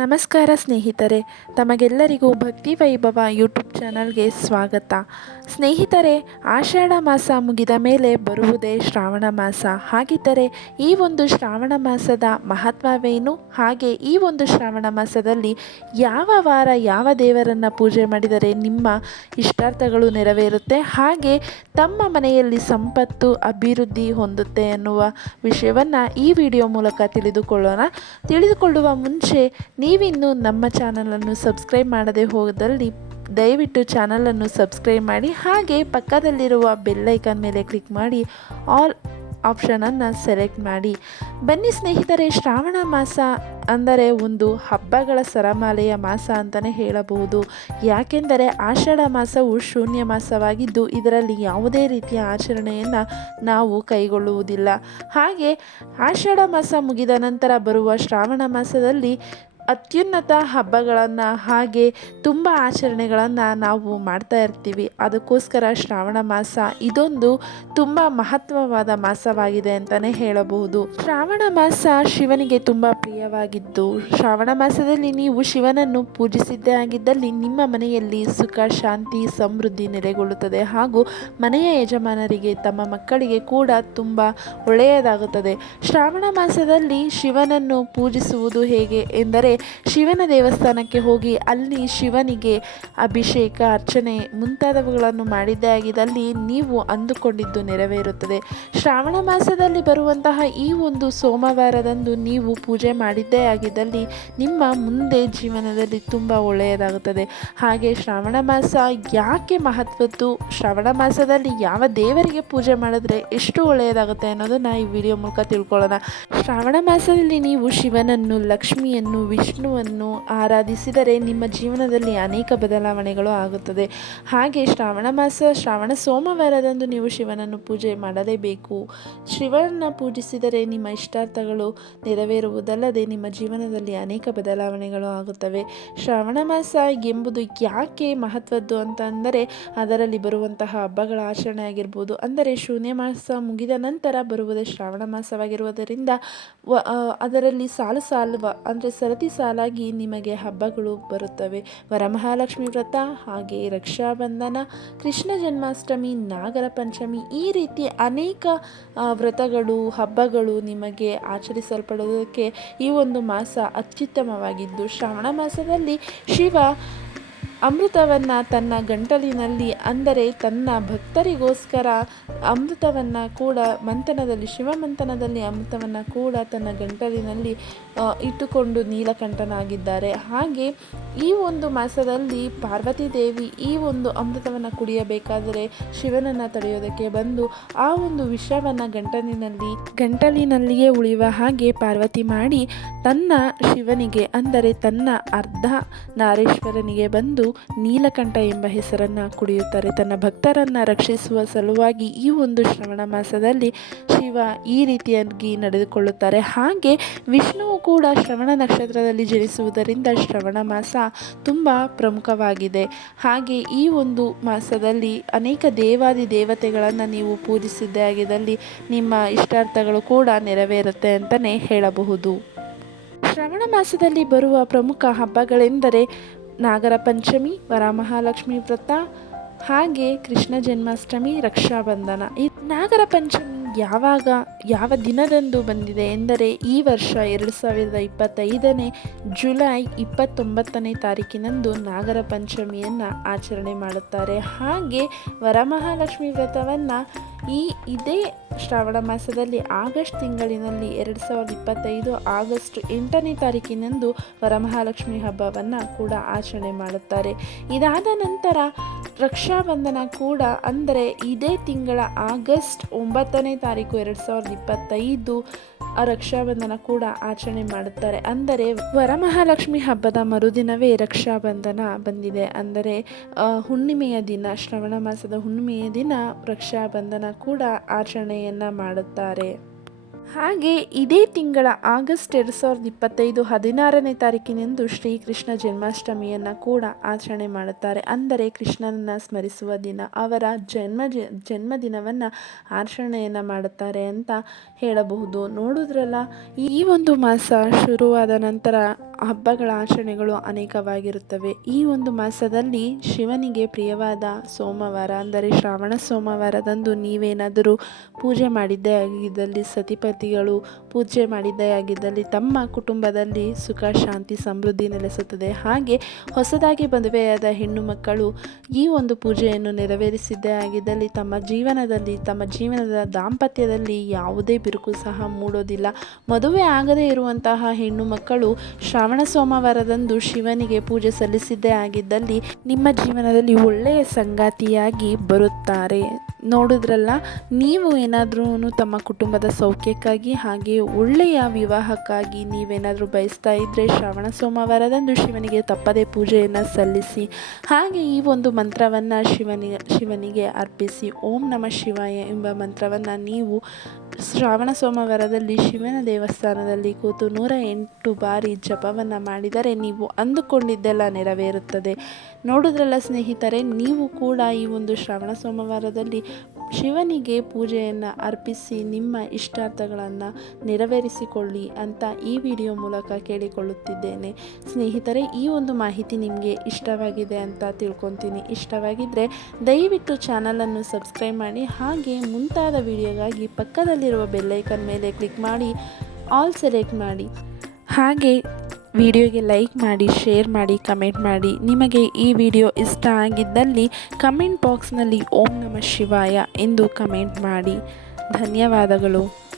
ನಮಸ್ಕಾರ ಸ್ನೇಹಿತರೆ, ತಮಗೆಲ್ಲರಿಗೂ ಭಕ್ತಿ ವೈಭವ ಯೂಟ್ಯೂಬ್ ಚಾನಲ್ಗೆ ಸ್ವಾಗತ. ಸ್ನೇಹಿತರೆ, ಆಷಾಢ ಮಾಸ ಮುಗಿದ ಮೇಲೆ ಬರುವುದೇ ಶ್ರಾವಣ ಮಾಸ. ಹಾಗಿದ್ದರೆ ಈ ಒಂದು ಶ್ರಾವಣ ಮಾಸದ ಮಹತ್ವವೇನು? ಹಾಗೆ ಈ ಒಂದು ಶ್ರಾವಣ ಮಾಸದಲ್ಲಿ ಯಾವ ವಾರ ಯಾವ ದೇವರನ್ನು ಪೂಜೆ ಮಾಡಿದರೆ ನಿಮ್ಮ ಇಷ್ಟಾರ್ಥಗಳು ನೆರವೇರುತ್ತೆ? ಹಾಗೆ ತಮ್ಮ ಮನೆಯಲ್ಲಿ ಸಂಪತ್ತು, ಅಭಿವೃದ್ಧಿ ಹೊಂದುತ್ತೆ ಎನ್ನುವ ವಿಷಯವನ್ನು ಈ ವಿಡಿಯೋ ಮೂಲಕ ತಿಳಿದುಕೊಳ್ಳೋಣ. ತಿಳಿದುಕೊಳ್ಳುವ ಮುಂಚೆ ನೀವಿನ್ನೂ ನಮ್ಮ ಚಾನಲನ್ನು ಸಬ್ಸ್ಕ್ರೈಬ್ ಮಾಡದೆ ಹೋದಲ್ಲಿ ದಯವಿಟ್ಟು ಚಾನಲನ್ನು ಸಬ್ಸ್ಕ್ರೈಬ್ ಮಾಡಿ, ಹಾಗೆ ಪಕ್ಕದಲ್ಲಿರುವ ಬೆಲ್ಲೈಕನ್ ಮೇಲೆ ಕ್ಲಿಕ್ ಮಾಡಿ, ಆಲ್ ಆಪ್ಷನನ್ನು ಸೆಲೆಕ್ಟ್ ಮಾಡಿ. ಬನ್ನಿ ಸ್ನೇಹಿತರೆ, ಶ್ರಾವಣ ಮಾಸ ಅಂದರೆ ಒಂದು ಹಬ್ಬಗಳ ಸರಮಾಲೆಯ ಮಾಸ ಅಂತಲೇ ಹೇಳಬಹುದು. ಯಾಕೆಂದರೆ ಆಷಾಢ ಮಾಸವು ಶೂನ್ಯ ಮಾಸವಾಗಿದ್ದು, ಇದರಲ್ಲಿ ಯಾವುದೇ ರೀತಿಯ ಆಚರಣೆಯನ್ನು ನಾವು ಕೈಗೊಳ್ಳುವುದಿಲ್ಲ. ಹಾಗೆ ಆಷಾಢ ಮಾಸ ಮುಗಿದ ನಂತರ ಬರುವ ಶ್ರಾವಣ ಮಾಸದಲ್ಲಿ ಅತ್ಯುನ್ನತ ಹಬ್ಬಗಳನ್ನು ಹಾಗೆ ತುಂಬ ಆಚರಣೆಗಳನ್ನು ನಾವು ಮಾಡ್ತಾ ಇರ್ತೀವಿ. ಅದಕ್ಕೋಸ್ಕರ ಶ್ರಾವಣ ಮಾಸ ಇದೊಂದು ತುಂಬ ಮಹತ್ವವಾದ ಮಾಸವಾಗಿದೆ ಅಂತಲೇ ಹೇಳಬಹುದು. ಶ್ರಾವಣ ಮಾಸ ಶಿವನಿಗೆ ತುಂಬ ಪ್ರಿಯವಾಗಿದ್ದು, ಶ್ರಾವಣ ಮಾಸದಲ್ಲಿ ನೀವು ಶಿವನನ್ನು ಪೂಜಿಸಿದ್ದೇ ಆಗಿದ್ದಲ್ಲಿ ನಿಮ್ಮ ಮನೆಯಲ್ಲಿ ಸುಖ, ಶಾಂತಿ, ಸಮೃದ್ಧಿ ನೆಲೆಗೊಳ್ಳುತ್ತದೆ ಹಾಗೂ ಮನೆಯ ಯಜಮಾನರಿಗೆ ತಮ್ಮ ಮಕ್ಕಳಿಗೆ ಕೂಡ ತುಂಬ ಒಳ್ಳೆಯದಾಗುತ್ತದೆ. ಶ್ರಾವಣ ಮಾಸದಲ್ಲಿ ಶಿವನನ್ನು ಪೂಜಿಸುವುದು ಹೇಗೆ ಎಂದರೆ ಶಿವನ ದೇವಸ್ಥಾನಕ್ಕೆ ಹೋಗಿ ಅಲ್ಲಿ ಶಿವನಿಗೆ ಅಭಿಷೇಕ, ಅರ್ಚನೆ ಮುಂತಾದವುಗಳನ್ನು ಮಾಡಿದ್ದೇ ಆಗಿದ್ದಲ್ಲಿ ನೀವು ಅಂದುಕೊಂಡಿದ್ದು ನೆರವೇರುತ್ತದೆ. ಶ್ರಾವಣ ಮಾಸದಲ್ಲಿ ಬರುವಂತಹ ಈ ಒಂದು ಸೋಮವಾರದಂದು ನೀವು ಪೂಜೆ ಮಾಡಿದ್ದೇ ಆಗಿದ್ದಲ್ಲಿ ನಿಮ್ಮ ಮುಂದೆ ಜೀವನದಲ್ಲಿ ತುಂಬ ಒಳ್ಳೆಯದಾಗುತ್ತದೆ. ಹಾಗೆ ಶ್ರಾವಣ ಮಾಸ ಯಾಕೆ ಮಹತ್ವದ್ದು? ಶ್ರಾವಣ ಮಾಸದಲ್ಲಿ ಯಾವ ದೇವರಿಗೆ ಪೂಜೆ ಮಾಡಿದ್ರೆ ಎಷ್ಟು ಒಳ್ಳೆಯದಾಗುತ್ತೆ ಅನ್ನೋದನ್ನು ಈ ವಿಡಿಯೋ ಮೂಲಕ ತಿಳ್ಕೊಳ್ಳೋಣ. ಶ್ರಾವಣ ಮಾಸದಲ್ಲಿ ನೀವು ಶಿವನನ್ನು, ಲಕ್ಷ್ಮಿಯನ್ನು ವಿಷ್ಣುವನ್ನು ಆರಾಧಿಸಿದರೆ ನಿಮ್ಮ ಜೀವನದಲ್ಲಿ ಅನೇಕ ಬದಲಾವಣೆಗಳು ಆಗುತ್ತದೆ. ಹಾಗೆ ಶ್ರಾವಣ ಮಾಸ, ಶ್ರಾವಣ ಸೋಮವಾರದಂದು ನೀವು ಶಿವನನ್ನು ಪೂಜೆ ಮಾಡಲೇಬೇಕು. ಶಿವನನ್ನು ಪೂಜಿಸಿದರೆ ನಿಮ್ಮ ಇಷ್ಟಾರ್ಥಗಳು ನೆರವೇರುವುದಲ್ಲದೆ ನಿಮ್ಮ ಜೀವನದಲ್ಲಿ ಅನೇಕ ಬದಲಾವಣೆಗಳು ಆಗುತ್ತವೆ. ಶ್ರಾವಣ ಮಾಸ ಎಂಬುದು ಯಾಕೆ ಮಹತ್ವದ್ದು ಅಂತ ಅಂದರೆ, ಅದರಲ್ಲಿ ಬರುವಂತಹ ಹಬ್ಬಗಳ ಆಚರಣೆ ಆಗಿರ್ಬೋದು. ಅಂದರೆ ಶೂನ್ಯ ಮಾಸ ಮುಗಿದ ನಂತರ ಬರುವುದೇ ಶ್ರಾವಣ ಮಾಸವಾಗಿರುವುದರಿಂದ ಅದರಲ್ಲಿ ಸಾಲು ಸಾಲು ಅಂದರೆ ಸರತಿ ಸಾಲಾಗಿ ನಿಮಗೆ ಹಬ್ಬಗಳು ಬರುತ್ತವೆ. ವರಮಹಾಲಕ್ಷ್ಮಿ ವ್ರತ, ಹಾಗೆ ರಕ್ಷಾಬಂಧನ, ಕೃಷ್ಣ ಜನ್ಮಾಷ್ಟಮಿ, ನಾಗರ ಪಂಚಮಿ, ಈ ರೀತಿ ಅನೇಕ ವ್ರತಗಳು, ಹಬ್ಬಗಳು ನಿಮಗೆ ಆಚರಿಸಲ್ಪಡೋದಕ್ಕೆ ಈ ಒಂದು ಮಾಸ ಅತ್ಯುತ್ತಮವಾಗಿದ್ದು, ಶ್ರಾವಣ ಮಾಸದಲ್ಲಿ ಶಿವ ಅಮೃತವನ್ನು ತನ್ನ ಗಂಟಲಿನಲ್ಲಿ ಅಂದರೆ ತನ್ನ ಭಕ್ತರಿಗೋಸ್ಕರ ಅಮೃತವನ್ನು ಕೂಡ ಮಂಥನದಲ್ಲಿ, ಶಿವಮಂಥನದಲ್ಲಿ ಅಮೃತವನ್ನು ಕೂಡ ತನ್ನ ಗಂಟಲಿನಲ್ಲಿ ಇಟ್ಟುಕೊಂಡು ನೀಲಕಂಠನಾಗಿದ್ದಾರೆ. ಹಾಗೆ ಈ ಒಂದು ಮಾಸದಲ್ಲಿ ಪಾರ್ವತಿ ದೇವಿ ಈ ಒಂದು ಅಮೃತವನ್ನು ಕುಡಿಯಬೇಕಾದರೆ ಶಿವನನ್ನು ತಡೆಯೋದಕ್ಕೆ ಬಂದು ಆ ಒಂದು ವಿಷವನ್ನು ಗಂಟಲಿನಲ್ಲಿ, ಗಂಟಲಿನಲ್ಲಿಯೇ ಉಳಿಯುವ ಹಾಗೆ ಪಾರ್ವತಿ ಮಾಡಿ ತನ್ನ ಶಿವನಿಗೆ ಅಂದರೆ ತನ್ನ ಅರ್ಧ ನಾರೇಶ್ವರನಿಗೆ ಬಂದು ನೀಲಕಂಠ ಎಂಬ ಹೆಸರನ್ನು ಕುಡಿಯುತ್ತಾರೆ. ತನ್ನ ಭಕ್ತರನ್ನು ರಕ್ಷಿಸುವ ಸಲುವಾಗಿ ಈ ಒಂದು ಶ್ರವಣ ಮಾಸದಲ್ಲಿ ಶಿವ ಈ ರೀತಿಯಾಗಿ ನಡೆದುಕೊಳ್ಳುತ್ತಾರೆ. ಹಾಗೆ ವಿಷ್ಣುವು ಕೂಡ ಶ್ರವಣ ನಕ್ಷತ್ರದಲ್ಲಿ ಜನಿಸುವುದರಿಂದ ಶ್ರವಣ ಮಾಸ ತುಂಬ ಪ್ರಮುಖವಾಗಿದೆ. ಹಾಗೆ ಈ ಒಂದು ಮಾಸದಲ್ಲಿ ಅನೇಕ ದೇವಾದಿ ದೇವತೆಗಳನ್ನು ನೀವು ಪೂಜಿಸಿದ್ದೇ ಆಗಿದ್ದಲ್ಲಿ ನಿಮ್ಮ ಇಷ್ಟಾರ್ಥಗಳು ಕೂಡ ನೆರವೇರುತ್ತೆ ಅಂತಲೇ ಹೇಳಬಹುದು. ಶ್ರವಣ ಮಾಸದಲ್ಲಿ ಬರುವ ಪ್ರಮುಖ ಹಬ್ಬಗಳೆಂದರೆ ನಾಗರ ಪಂಚಮಿ ವರಮಹಾಲಕ್ಷ್ಮಿ ವ್ರತ ಹಾಗೆ ಕೃಷ್ಣ ಜನ್ಮಾಷ್ಟಮಿ ರಕ್ಷಾಬಂಧನ. ಈ ನಾಗರ ಪಂಚಮಿ ಯಾವಾಗ, ಯಾವ ದಿನದಂದು ಬಂದಿದೆ ಎಂದರೆ ಈ ವರ್ಷ ಎರಡು ಸಾವಿರದ ಇಪ್ಪತ್ತೈದನೇ ಜುಲೈ ಇಪ್ಪತ್ತೊಂಬತ್ತನೇ ತಾರೀಕಿನಂದು ನಾಗರ ಪಂಚಮಿಯನ್ನು ಆಚರಣೆ ಮಾಡುತ್ತಾರೆ. ಹಾಗೆ ವರಮಹಾಲಕ್ಷ್ಮಿ ವ್ರತವನ್ನು ಈ ಇದೇ ಶ್ರಾವಣ ಮಾಸದಲ್ಲಿ ಆಗಸ್ಟ್ ತಿಂಗಳಿನಲ್ಲಿ ಎರಡು ಸಾವಿರದ ಇಪ್ಪತ್ತೈದು ಆಗಸ್ಟ್ ಎಂಟನೇ ತಾರೀಕಿನಂದು ವರಮಹಾಲಕ್ಷ್ಮಿ ಹಬ್ಬವನ್ನು ಕೂಡ ಆಚರಣೆ ಮಾಡುತ್ತಾರೆ. ಇದಾದ ನಂತರ ರಕ್ಷಾಬಂಧನ ಕೂಡ ಅಂದರೆ ಇದೇ ತಿಂಗಳ ಆಗಸ್ಟ್ ಒಂಬತ್ತನೇ ತಾರೀಕು ಎರಡು ಸಾವಿರದ ಇಪ್ಪತ್ತೈದು ಆ ರಕ್ಷಾಬಂಧನ ಕೂಡ ಆಚರಣೆ ಮಾಡುತ್ತಾರೆ. ಅಂದರೆ ವರಮಹಾಲಕ್ಷ್ಮಿ ಹಬ್ಬದ ಮರುದಿನವೇ ರಕ್ಷಾಬಂಧನ ಬಂದಿದೆ. ಅಂದರೆ ಹುಣ್ಣಿಮೆಯ ದಿನ, ಶ್ರವಣ ಮಾಸದ ಹುಣ್ಣಿಮೆಯ ದಿನ ರಕ್ಷಾಬಂಧನ ಕೂಡ ಆಚರಣೆಯನ್ನು ಮಾಡುತ್ತಾರೆ. ಹಾಗೆ ಇದೇ ತಿಂಗಳ ಆಗಸ್ಟ್ ಎರಡು ಸಾವಿರದ ಇಪ್ಪತ್ತೈದು ಹದಿನಾರನೇ ತಾರೀಕಿನಂದು ಶ್ರೀಕೃಷ್ಣ ಜನ್ಮಾಷ್ಟಮಿಯನ್ನು ಕೂಡ ಆಚರಣೆ ಮಾಡುತ್ತಾರೆ. ಅಂದರೆ ಕೃಷ್ಣನನ್ನು ಸ್ಮರಿಸುವ ದಿನ, ಅವರ ಜನ್ಮ ಜನ್ಮದಿನವನ್ನು ಆಚರಣೆಯನ್ನು ಮಾಡುತ್ತಾರೆ ಅಂತ ಹೇಳಬಹುದು. ನೋಡಿದ್ರಲ್ಲ, ಈ ಒಂದು ಮಾಸ ಶುರುವಾದ ನಂತರ ಹಬ್ಬಗಳ ಆಚರಣೆಗಳು ಅನೇಕವಾಗಿರುತ್ತವೆ. ಈ ಒಂದು ಮಾಸದಲ್ಲಿ ಶಿವನಿಗೆ ಪ್ರಿಯವಾದ ಸೋಮವಾರ, ಅಂದರೆ ಶ್ರಾವಣ ಸೋಮವಾರದಂದು ನೀವೇನಾದರೂ ಪೂಜೆ ಮಾಡಿದ್ದೇ ಆಗಿದ್ದಲ್ಲಿ ಸತಿಪತಿಗಳು ಪೂಜೆ ಮಾಡಿದ್ದೇ ಆಗಿದ್ದಲ್ಲಿ ತಮ್ಮ ಕುಟುಂಬದಲ್ಲಿ ಸುಖ, ಶಾಂತಿ, ಸಮೃದ್ಧಿ ನೆಲೆಸುತ್ತದೆ. ಹಾಗೆ ಹೊಸದಾಗಿ ಮದುವೆಯಾದ ಹೆಣ್ಣು ಮಕ್ಕಳು ಈ ಒಂದು ಪೂಜೆಯನ್ನು ನೆರವೇರಿಸಿದ್ದೇ ಆಗಿದ್ದಲ್ಲಿ ತಮ್ಮ ಜೀವನದಲ್ಲಿ, ತಮ್ಮ ಜೀವನದ ದಾಂಪತ್ಯದಲ್ಲಿ ಯಾವುದೇ ಬಿರುಕು ಸಹ ಮೂಡೋದಿಲ್ಲ. ಮದುವೆ ಆಗದೇ ಇರುವಂತಹ ಹೆಣ್ಣು ಮಕ್ಕಳು ಶ್ರಾವಣ ಸೋಮವಾರದಂದು ಶಿವನಿಗೆ ಪೂಜೆ ಸಲ್ಲಿಸಿದ್ದೇ ಆಗಿದ್ದಲ್ಲಿ ನಿಮ್ಮ ಜೀವನದಲ್ಲಿ ಒಳ್ಳೆಯ ಸಂಗಾತಿಯಾಗಿ ಬರುತ್ತಾರೆ. ನೋಡಿದ್ರಲ್ಲ, ನೀವು ಏನಾದರೂ ತಮ್ಮ ಕುಟುಂಬದ ಸೌಖ್ಯಕ್ಕಾಗಿ ಹಾಗೆ ಒಳ್ಳೆಯ ವಿವಾಹಕ್ಕಾಗಿ ನೀವೇನಾದರೂ ಬಯಸ್ತಾ ಇದ್ದರೆ ಶ್ರಾವಣ ಸೋಮವಾರದಂದು ಶಿವನಿಗೆ ತಪ್ಪದೇ ಪೂಜೆಯನ್ನು ಸಲ್ಲಿಸಿ. ಹಾಗೆ ಈ ಒಂದು ಮಂತ್ರವನ್ನು ಶಿವನಿಗೆ ಶಿವನಿಗೆ ಅರ್ಪಿಸಿ. ಓಂ ನಮ ಶಿವಾಯ ಎಂಬ ಮಂತ್ರವನ್ನು ನೀವು ಶ್ರಾವಣ ಸೋಮವಾರದಲ್ಲಿ ಶಿವನ ದೇವಸ್ಥಾನದಲ್ಲಿ ಕೂತು ನೂರ ಎಂಟು ಬಾರಿ ಜಪವನ್ನು ಮಾಡಿದರೆ ನೀವು ಅಂದುಕೊಂಡಿದ್ದೆಲ್ಲ ನೆರವೇರುತ್ತದೆ. ನೋಡಿದ್ರಲ್ಲ ಸ್ನೇಹಿತರೆ, ನೀವು ಕೂಡ ಈ ಒಂದು ಶ್ರಾವಣ ಸೋಮವಾರದಲ್ಲಿ ಶಿವನಿಗೆ ಪೂಜೆಯನ್ನು ಅರ್ಪಿಸಿ ನಿಮ್ಮ ಇಷ್ಟಾರ್ಥಗಳನ್ನು ನೆರವೇರಿಸಿಕೊಳ್ಳಿ ಅಂತ ಈ ವಿಡಿಯೋ ಮೂಲಕ ಕೇಳಿಕೊಳ್ಳುತ್ತಿದ್ದೇನೆ. ಸ್ನೇಹಿತರೆ, ಈ ಒಂದು ಮಾಹಿತಿ ನಿಮಗೆ ಇಷ್ಟವಾಗಿದೆ ಅಂತ ತಿಳ್ಕೊತೀನಿ. ಇಷ್ಟವಾಗಿದ್ದರೆ ದಯವಿಟ್ಟು ಚಾನಲನ್ನು ಸಬ್ಸ್ಕ್ರೈಬ್ ಮಾಡಿ, ಹಾಗೆ ಮುಂತಾದ ವಿಡಿಯೋಗಾಗಿ ಪಕ್ಕದಲ್ಲಿರುವ ಬೆಲ್ಲೈಕನ್ ಮೇಲೆ ಕ್ಲಿಕ್ ಮಾಡಿ, ಆಲ್ ಸೆಲೆಕ್ಟ್ ಮಾಡಿ. ಹಾಗೆ ವಿಡಿಯೋಗೆ ಲೈಕ್ ಮಾಡಿ, ಶೇರ್ ಮಾಡಿ, ಕಮೆಂಟ್ ಮಾಡಿ. ನಿಮಗೆ ಈ ವಿಡಿಯೋ ಇಷ್ಟ ಆಗಿದ್ದಲ್ಲಿ ಕಮೆಂಟ್ ಬಾಕ್ಸ್ನಲ್ಲಿ ಓಂ ನಮ ಶಿವಾಯ ಎಂದು ಕಮೆಂಟ್ ಮಾಡಿ. ಧನ್ಯವಾದಗಳು.